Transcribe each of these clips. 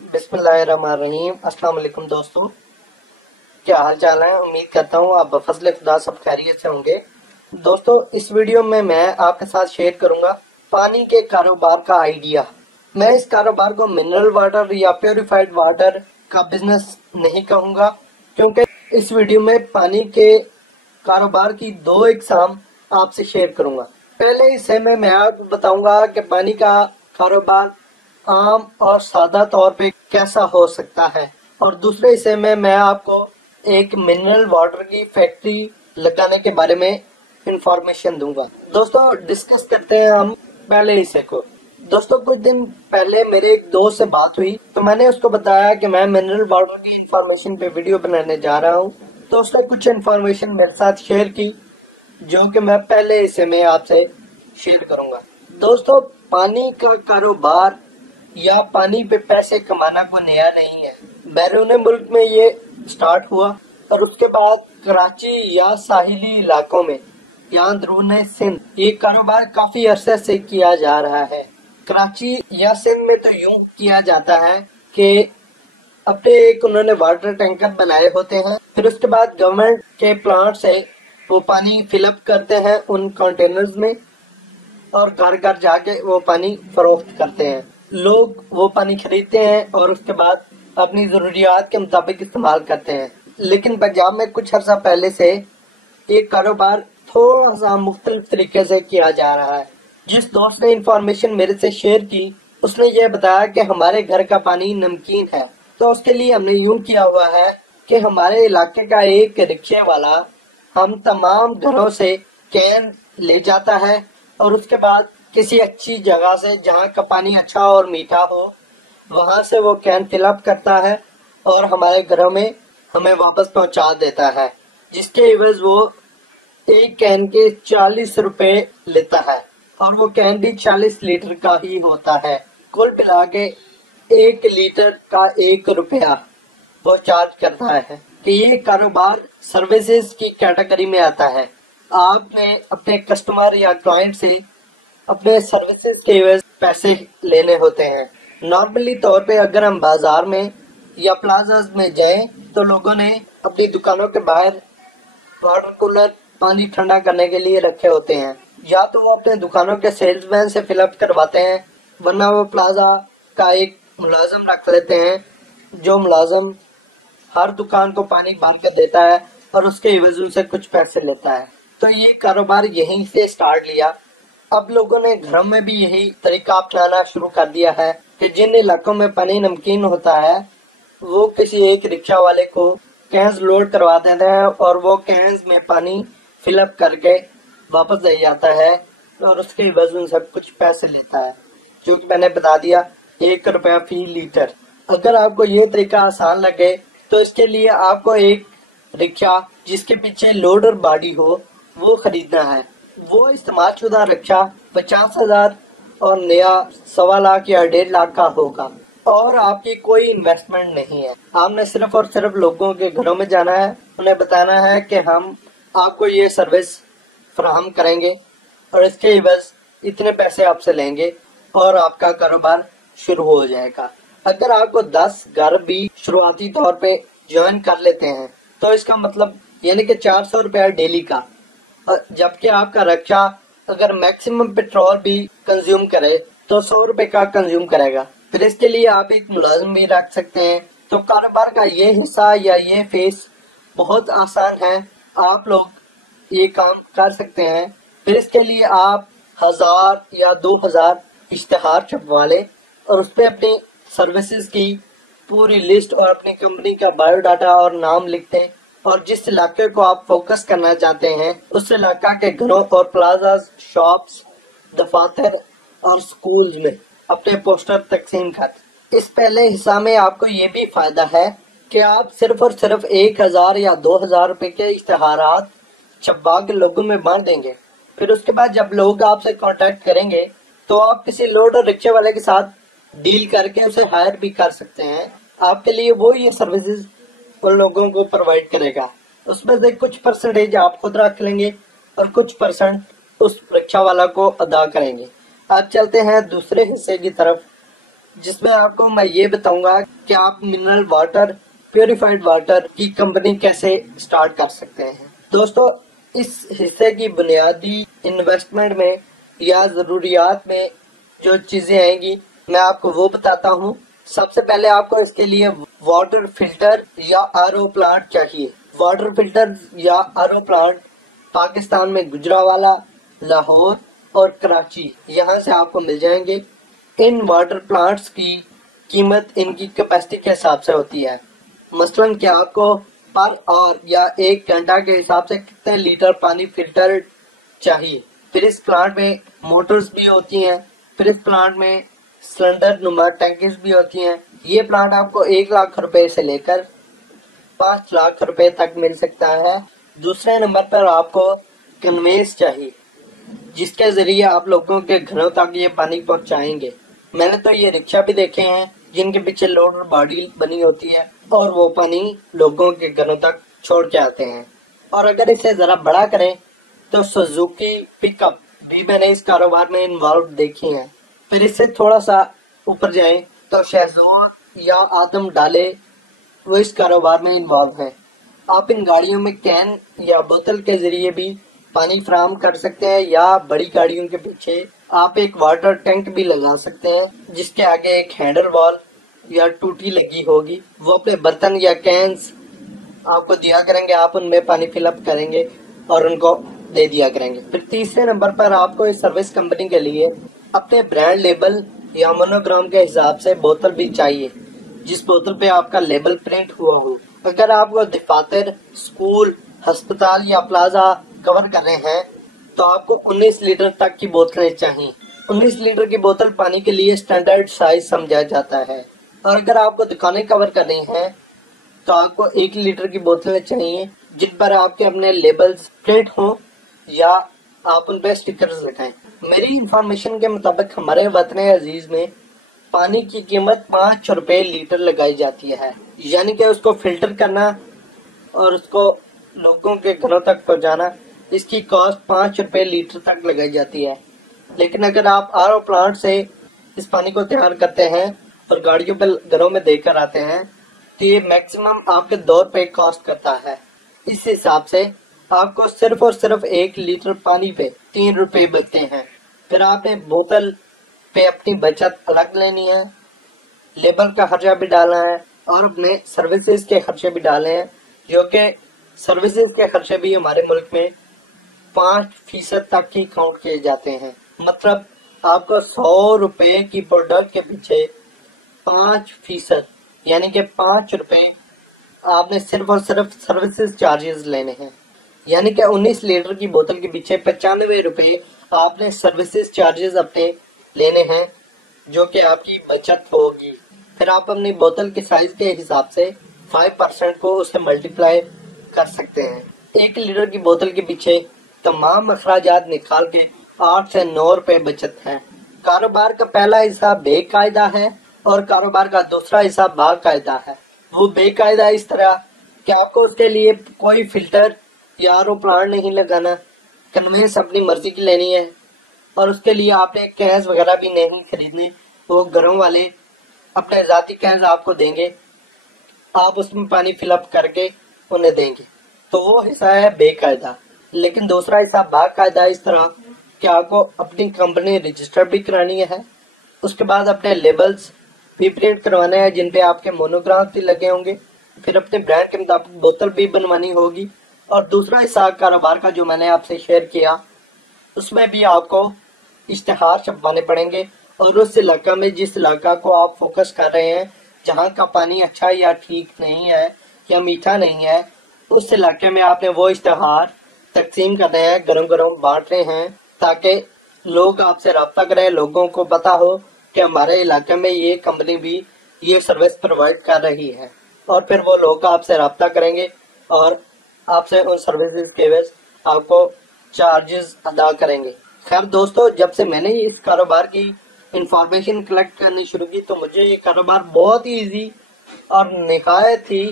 बिस्मिल्लाहिर्रहमानिर्रहीम। अस्सलाम वालेकुम दोस्तों, क्या हाल चाल है। उम्मीद करता हूँ आप बफज़ल खुदा सब खैरियत से होंगे। दोस्तों, इस वीडियो में मैं आपके साथ शेयर करूंगा पानी के कारोबार का आइडिया। मैं इस कारोबार को मिनरल वाटर या प्योरीफाइड वाटर का बिजनेस नहीं कहूँगा, क्योंकि इस वीडियो में पानी के कारोबार की दो इकसाम आपसे शेयर करूंगा। पहले हिस्से में मैं आपको बताऊंगा कि पानी का कारोबार आम और सादा तौर पे कैसा हो सकता है, और दूसरे हिस्से में मैं आपको एक मिनरल वाटर की फैक्ट्री लगाने के बारे में इंफॉर्मेशन दूंगा। दोस्तों, डिस्कस करते हैं हम पहले हिस्से को। दोस्तों, कुछ दिन पहले मेरे एक दोस्त से बात हुई तो मैंने उसको बताया कि मैं मिनरल वाटर की इंफॉर्मेशन पे वीडियो बनाने जा रहा हूँ। तो उसने कुछ इंफॉर्मेशन मेरे साथ शेयर की जो कि मैं पहले हिस्से में आपसे शेयर करूंगा। दोस्तों, पानी का कारोबार या पानी पे पैसे कमाना कोई नया नहीं है। बैरून मुल्क में ये स्टार्ट हुआ और उसके बाद कराची या साहिली इलाकों में या अंदरून सिंध ये कारोबार काफी अरसे से किया जा रहा है। कराची या सिंध में तो यूं किया जाता है कि अपने एक उन्होंने वाटर टैंकर बनाए होते हैं, फिर उसके बाद गवर्नमेंट के प्लांट से वो पानी फिलअप करते हैं उन कंटेनर्स में और घर घर जाके वो पानी फरोख्त करते हैं। लोग वो पानी खरीदते हैं और उसके बाद अपनी जरूरियात के मुताबिक इस्तेमाल करते हैं। लेकिन पंजाब में कुछ अर्सा पहले से एक कारोबार थोड़ा सा मुख्तलिफ तरीके से किया जा रहा है। जिस दोस्त ने इंफॉर्मेशन मेरे से शेयर की उसने ये बताया कि हमारे घर का पानी नमकीन है। तो उसके लिए हमने यूं किया हुआ है कि हमारे इलाके का एक रिक्शे वाला हम तमाम घरों से कैन ले जाता है और उसके बाद किसी अच्छी जगह से जहाँ का पानी अच्छा और मीठा हो वहां से वो कैन फिलअप करता है और हमारे घरों में हमें वापस पहुंचा देता है, जिसके एवज वो एक कैन के 40 रुपए लेता है और वो कैन भी 40 लीटर का ही होता है। कुल मिला के 1 लीटर का 1 रुपया वो चार्ज करता है। कि ये कारोबार सर्विसेज की कैटेगरी में आता है। आपने अपने कस्टमर या क्लाइंट से अपने सर्विसेज के एवज पैसे लेने होते हैं। नॉर्मली तौर पे अगर हम बाजार में या प्लाजाज में जाएं तो लोगों ने अपनी दुकानों के बाहर वाटर कूलर पानी ठंडा करने के लिए रखे होते हैं। या तो वो अपने दुकानों के सेल्समैन से फिलअप करवाते हैं, वरना वो प्लाजा का एक मुलाजम रख लेते हैं जो मुलाजम हर दुकान को पानी भर कर देता है और उसके एवज से कुछ पैसे लेता है। तो ये कारोबार यहीं से स्टार्ट लिया। अब लोगों ने घरों में भी यही तरीका अपनाना शुरू कर दिया है कि जिन इलाकों में पानी नमकीन होता है वो किसी एक रिक्शा वाले को कैंस लोड करवा देते हैं और वो कैंस में पानी फिलअप करके वापस ले जाता है और उसके वजन से कुछ पैसे लेता है, जो कि मैंने बता दिया 1 रुपया फी लीटर। अगर आपको ये तरीका आसान लगे तो इसके लिए आपको एक रिक्शा जिसके पीछे लोडर बॉडी हो वो खरीदना है। वो इस्तेमाल शुदा रिक्शा 50,000 और नया 1.25 लाख या 1.5 लाख का होगा और आपकी कोई इन्वेस्टमेंट नहीं है। आपने सिर्फ और सिर्फ लोगों के घरों में जाना है, उन्हें बताना है कि हम आपको ये सर्विस फराहम करेंगे और इसके एवज इतने पैसे आपसे लेंगे और आपका कारोबार शुरू हो जाएगा। अगर आपको 10 घर भी शुरुआती तौर पे ज्वाइन कर लेते हैं तो इसका मतलब यानी कि 400 रुपया डेली का, जबकि आपका रिक्शा अगर मैक्सिमम पेट्रोल भी कंज्यूम करे तो 100 रुपए का कंज्यूम करेगा। फिर इसके लिए आप एक मुलाजिम भी रख सकते हैं। तो कारोबार का ये हिस्सा या ये फेस बहुत आसान है, आप लोग ये काम कर सकते हैं। फिर इसके लिए आप 1000 या 2000 इश्तेहार छपवा लें और उस पर अपनी सर्विसेज की पूरी लिस्ट और अपनी कंपनी का बायोडाटा और नाम लिखते हैं और जिस इलाके को आप फोकस करना चाहते हैं उस इलाका के घरों और प्लाजा, शॉप्स, दफातर और स्कूल्स में अपने पोस्टर तकसीम कर। इस पहले हिस्सा में आपको ये भी फायदा है कि आप सिर्फ और सिर्फ 1000 या 2000 रुपए के इश्तेहारात छपवा के लोगों में बांट देंगे। फिर उसके बाद जब लोग आपसे कांटेक्ट करेंगे तो आप किसी लोड और रिक्शे वाले के साथ डील करके उसे हायर भी कर सकते हैं। आपके लिए वो ये सर्विसेज उन लोगों को प्रोवाइड करेगा। उसमें से कुछ परसेंटेज आप खुद रख लेंगे और कुछ परसेंट उस रिक्शा वाला को अदा करेंगे। अब चलते हैं दूसरे हिस्से की तरफ जिसमें आपको मैं ये बताऊंगा कि आप मिनरल वाटर, प्योरीफाइड वाटर की कंपनी कैसे स्टार्ट कर सकते हैं। दोस्तों, इस हिस्से की बुनियादी इन्वेस्टमेंट में या जरूरियात में जो चीजें आएंगी मैं आपको वो बताता हूँ। सबसे पहले आपको इसके लिए वाटर फिल्टर या आरओ प्लांट चाहिए। वाटर फिल्टर या आरओ प्लांट पाकिस्तान में गुजरावाला, लाहौर और कराची यहाँ से आपको मिल जाएंगे। इन वाटर प्लांट्स की कीमत इनकी कैपेसिटी के हिसाब से होती है। मसलन कि आपको पर आवर या 1 घंटा के हिसाब से कितने लीटर पानी फिल्टर चाहिए। फिर इस प्लांट में मोटर्स भी होती हैं। फिर इस प्लांट में सिलेंडर नुमा टैंकीज भी होती हैं। ये प्लांट आपको 1 लाख रुपए से लेकर 5 लाख रुपए तक मिल सकता है। दूसरे नंबर पर आपको कन्वेंस चाहिए, जिसके जरिए आप लोगों के घरों तक ये पानी पहुंचाएंगे। मैंने तो ये रिक्शा भी देखे हैं जिनके पीछे लोडर बॉडी बनी होती है और वो पानी लोगों के घरों तक छोड़ के आते हैं। और अगर इसे जरा बड़ा करें तो सुजुकी पिकअप भी मैंने इस कारोबार में इन्वॉल्व देखी है। फिर इससे थोड़ा सा ऊपर जाएं तो शेजोर या आदम डाले वो इस कारोबार में इन्वॉल्व है। आप इन गाड़ियों में कैन या बोतल के जरिए भी पानी फराहम कर सकते हैं, या बड़ी गाड़ियों के पीछे आप एक वाटर टैंक भी लगा सकते हैं जिसके आगे एक हैंडल वॉल या टूटी लगी होगी। वो अपने बर्तन या कैंस आपको दिया करेंगे, आप उनमें पानी फिलअप करेंगे और उनको दे दिया करेंगे। फिर तीसरे नंबर पर आपको इस सर्विस कंपनी के लिए अपने ब्रांड लेबल या मोनोग्राम के हिसाब से बोतल भी चाहिए, जिस बोतल पे आपका लेबल प्रिंट हुआ हो। अगर आपको दफातर, स्कूल, अस्पताल या प्लाजा कवर कर रहे हैं तो आपको 19 लीटर तक की बोतलें चाहिए। 19 लीटर की बोतल पानी के लिए स्टैंडर्ड साइज समझा जाता है। और अगर आपको दुकानें कवर कर रही हैं तो आपको 1 लीटर की बोतलें चाहिए जिन पर आपके अपने लेबल्स प्रिंट हो या आप उन पे स्टिकर्स लगाएं। मेरी इंफॉर्मेशन के मुताबिक हमारे वतन अजीज में पानी की कीमत 5 रुपए लीटर लगाई जाती है, यानी कि उसको फिल्टर करना और उसको लोगों के घरों तक पहुंचाना, इसकी कॉस्ट 5 रुपए लीटर तक लगाई जाती है। लेकिन अगर आप आरओ प्लांट से इस पानी को तैयार करते हैं और गाड़ियों पर घरों में देकर आते हैं तो ये मैक्सिमम आपके 2 रुपए कॉस्ट करता है। इस हिसाब से आपको सिर्फ और सिर्फ 1 लीटर पानी पे 3 रुपए बचते हैं। फिर आपने बोतल पे अपनी बचत अलग लेनी है, लेबर का खर्चा भी डालना है और अपने सर्विसेज के खर्चे भी डालने हैं, जो कि सर्विसेज के खर्चे भी हमारे मुल्क में 5% तक ही काउंट किए जाते हैं। मतलब आपको 100 रुपए की प्रोडक्ट के पीछे 5% यानी कि 5 रुपए आपने सिर्फ और सिर्फ सर्विसेज चार्जेस लेने हैं। यानी कि 19 लीटर की बोतल के पीछे 95 रुपए आपने सर्विसेज चार्जेस अपने लेने हैं, जो कि आपकी बचत होगी। फिर आप अपनी बोतल के साइज के हिसाब से 5% को उससे मल्टीप्लाई कर सकते हैं। 1 लीटर की बोतल के पीछे तमाम अखराजात निकाल के 8 से 9 रुपए बचत है। कारोबार का पहला हिस्सा बेकायदा है और कारोबार का दूसरा हिस्सा बाकायदा है। वो बेकायदा इस तरह कि आपको उसके लिए कोई फिल्टर या आरओ प्लांट नहीं लगाना, कन्वेंस अपनी मर्जी की लेनी है और उसके लिए आपने कैंस वगैरह भी नहीं खरीदने। वो घरों वाले अपने जाती कैंस आपको देंगे, आप उसमें पानी फिलअप करके उन्हें देंगे। तो वो हिस्सा है बेकायदा। लेकिन दूसरा हिस्सा बाकायदा इस तरह कि आपको अपनी कंपनी रजिस्टर भी करानी है, उसके बाद अपने लेबल्स भी प्रिंट करवाने हैं जिन पे आपके मोनोग्राफ भी लगे होंगे, फिर अपने ब्रांड के मुताबिक बोतल भी बनवानी होगी। और दूसरा हिस्सा कारोबार का जो मैंने आपसे शेयर किया, उसमें भी आपको इश्तिहार छपवाने पड़ेंगे और उस इलाका में जिस इलाका को आप फोकस कर रहे हैं, जहाँ का पानी अच्छा या ठीक नहीं है या मीठा नहीं है, उस इलाके में आपने वो इश्तिहार तकसीम करने हैं, गरम गरम बांटने हैं, ताकि लोग आपसे रब्ता करें, लोगों को पता हो कि हमारे इलाके में ये कंपनी भी ये सर्विस प्रोवाइड कर रही है। और फिर वो लोग आपसे रब्ता करेंगे और आपसे उन सर्विसेज के वजह आपको चार्जेस अदा करेंगे। खैर दोस्तों, जब से मैंने इस कारोबार की इंफॉर्मेशन कलेक्ट करनी शुरू की तो मुझे ये कारोबार बहुत ही इजी और निहायत ही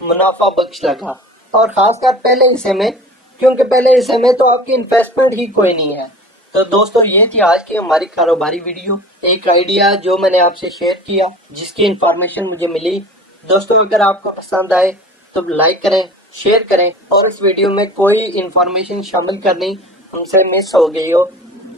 मुनाफा बख्श लगा। और खासकर पहले हिस्से में, क्योंकि पहले हिस्से में तो आपकी इन्वेस्टमेंट ही कोई नहीं है, تو دوستو یہ تھی آج کی ہماری کاروباری ویڈیو، ایک آئیڈیا جو میں نے آپ سے شیئر کیا، جس کی انفارمیشن مجھے ملی۔ دوستو اگر آپ کو پسند آئے تو لائک کریں، شیئر کریں، اور اس ویڈیو میں کوئی انفارمیشن شامل کرنی ہم سے مس ہو گئی ہو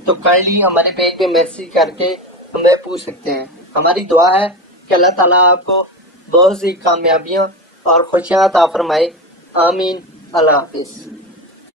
تو کائنڈلی ہمارے پیج پہ میسج کر کے ہمیں پوچھ سکتے ہیں۔ ہماری دعا ہے کہ اللہ تعالیٰ آپ کو بہت سی کامیابیاں اور خوشیاں عطا فرمائے۔ آمین۔ اللہ حافظ۔